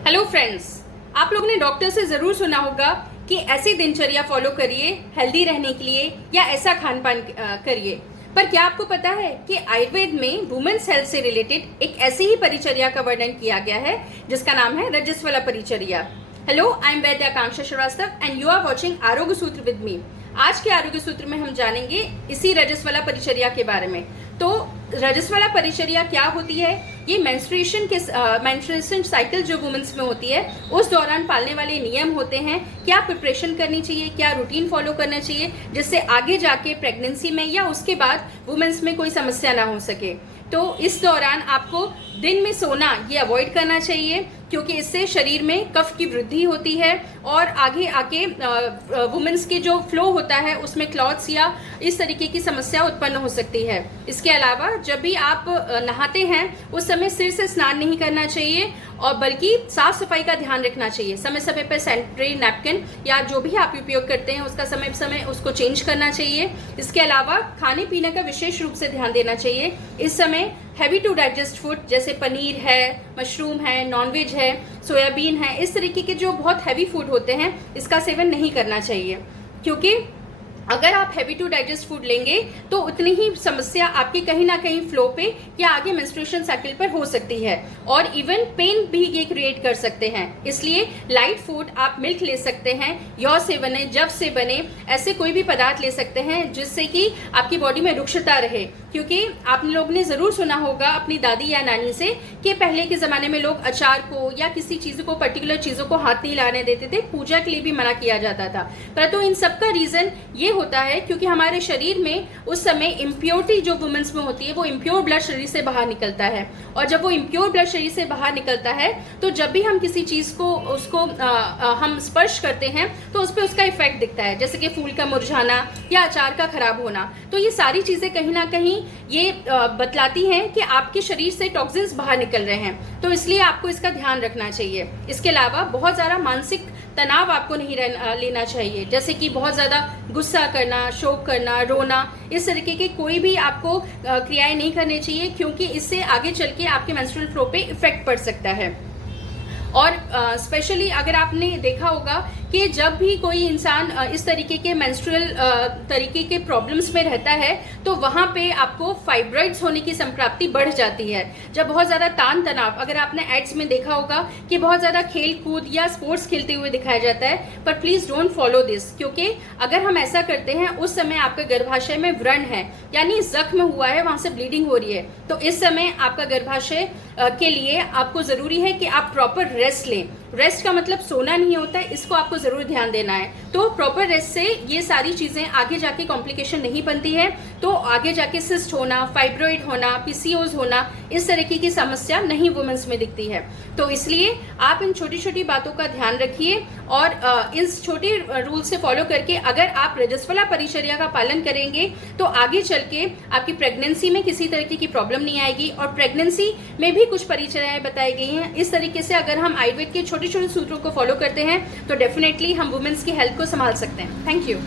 Hello friends, आप लोगों ने डॉक्टर से जरूर सुना होगा कि ऐसी दिनचर्या फॉलो करिए हेल्दी रहने के लिए या ऐसा खान पान करिए। पर क्या आपको पता है कि आयुर्वेद में वुमेन्स हेल्थ से रिलेटेड एक ऐसी ही परिचर्या का वर्णन किया गया है जिसका नाम है रजस्वला परिचर्या। Hello, I am Vaidya Akanksha Srivastava and you are watching Arogya Sutra with me. आज के आरोग्य सूत्र में हम जानेंगे इसी रजस्वला परिचर्या के बारे में। तो रजस्वला परिचर्या क्या होती है? ये मेंस्ट्रुएशन साइकिल जो वुमेन्स में होती है उस दौरान पालने वाले नियम होते हैं। क्या प्रिपरेशन करनी चाहिए, क्या रूटीन फॉलो करना चाहिए जिससे आगे जाके प्रेगनेंसी में या उसके बाद वुमेन्स में कोई समस्या ना हो सके। तो इस दौरान आपको दिन में सोना ये अवॉइड करना चाहिए क्योंकि इससे शरीर में कफ की वृद्धि होती है और आगे आके वुमेन्स के जो फ्लो होता है उसमें क्लॉट्स या इस तरीके की समस्या उत्पन्न हो सकती है। इसके अलावा जब भी आप नहाते हैं उस समय सिर से स्नान नहीं करना चाहिए और बल्कि साफ सफाई का ध्यान रखना चाहिए। समय समय पर सैनिटरी नैपकिन या जो भी आप उपयोग करते हैं उसका समय समय उसको चेंज करना चाहिए। इसके अलावा खाने पीने का विशेष रूप से ध्यान देना चाहिए। इस समय हैवी टू डाइजेस्ट फूड जैसे पनीर है, मशरूम है, नॉनवेज है, सोयाबीन है, इस तरीके के जो बहुत हैवी फूड होते हैं इसका सेवन नहीं करना चाहिए क्योंकि अगर आप हैवी टू डाइजेस्ट फूड लेंगे तो उतनी ही समस्या आपकी कहीं ना कहीं फ्लो पे या आगे मेंस्ट्रुएशन साइकिल पर हो सकती है और इवन पेन भी ये क्रिएट कर सकते हैं। इसलिए लाइट फूड आप मिल्क ले सकते हैं, यौ से बने, जव से बने ऐसे कोई भी पदार्थ ले सकते हैं जिससे कि आपकी बॉडी में रुक्षता रहे। क्योंकि आप लोग ने जरूर सुना होगा अपनी दादी या नानी से कि पहले के जमाने में लोग अचार को या किसी चीज को पर्टिकुलर चीजों को हाथ नहीं लाने देते थे, पूजा के लिए भी मना किया जाता था। परंतु इन सबका रीजन ये होता है क्योंकि हमारे शरीर में उस समय इम्प्योरिटी जो वुमेन्स में होती है वो इम्प्योर ब्लड शरीर से बाहर निकलता है और जब वो इम्प्योर ब्लड शरीर से बाहर निकलता है तो जब भी हम किसी चीज को उसको हम स्पर्श करते हैं तो उस पर उसका इफेक्ट दिखता है, जैसे कि फूल का मुरझाना या अचार का खराब होना। तो ये सारी चीजें कहीं ना कहीं ये बतलाती हैं कि आपके शरीर से टॉक्सिन्स बाहर निकल रहे हैं, तो इसलिए आपको इसका ध्यान रखना चाहिए। इसके अलावा बहुत ज्यादा मानसिक तनाव आपको नहीं लेना चाहिए, जैसे कि बहुत ज्यादा गुस्सा करना, शोक करना, रोना, इस तरीके के कोई भी आपको क्रियाएं नहीं करनी चाहिए क्योंकि इससे आगे चल के आपके मेंस्ट्रुअल फ्लो पे इफेक्ट पड़ सकता है। और स्पेशली अगर आपने देखा होगा कि जब भी कोई इंसान इस तरीके के मेंस्ट्रुअल तरीके के प्रॉब्लम्स में रहता है तो वहां पे आपको फाइब्रॉइड्स होने की संप्राप्ति बढ़ जाती है। जब बहुत ज्यादा तान तनाव, अगर आपने एड्स में देखा होगा कि बहुत ज्यादा खेल कूद या स्पोर्ट्स खेलते हुए दिखाया जाता है, पर प्लीज डोंट फॉलो दिस क्योंकि अगर हम ऐसा करते हैं उस समय आपका गर्भाशय में व्रण है यानी जख्म हुआ है, वहां से ब्लीडिंग हो रही है, तो इस समय आपका गर्भाशय के लिए आपको जरूरी है कि आप प्रॉपर रेस्ट लें। रेस्ट का मतलब सोना नहीं होता है, इसको आपको जरूर ध्यान देना है। तो प्रॉपर रेस्ट से ये सारी चीजें आगे जाके कॉम्प्लिकेशन नहीं बनती है, तो आगे जाके सिस्ट होना, फाइब्रॉइड होना, पीसीओज होना, इस तरीके की समस्या नहीं वुमेन्स में दिखती है। तो इसलिए आप इन छोटी छोटी बातों का ध्यान रखिए और इस छोटे रूल से फॉलो करके अगर आप रजस्वला परिचर्या का पालन करेंगे तो आगे चल के आपकी प्रेगनेंसी में किसी तरीके की प्रॉब्लम नहीं आएगी। और प्रेगनेंसी में भी कुछ परिचर्याएं बताई गई हैं। इस तरीके से अगर हम आयुर्वेद के छोटे छोटे सूत्रों को फॉलो करते हैं तो डेफिनेटली हम वुमेन्स की हेल्थ को संभाल सकते हैं। Thank you.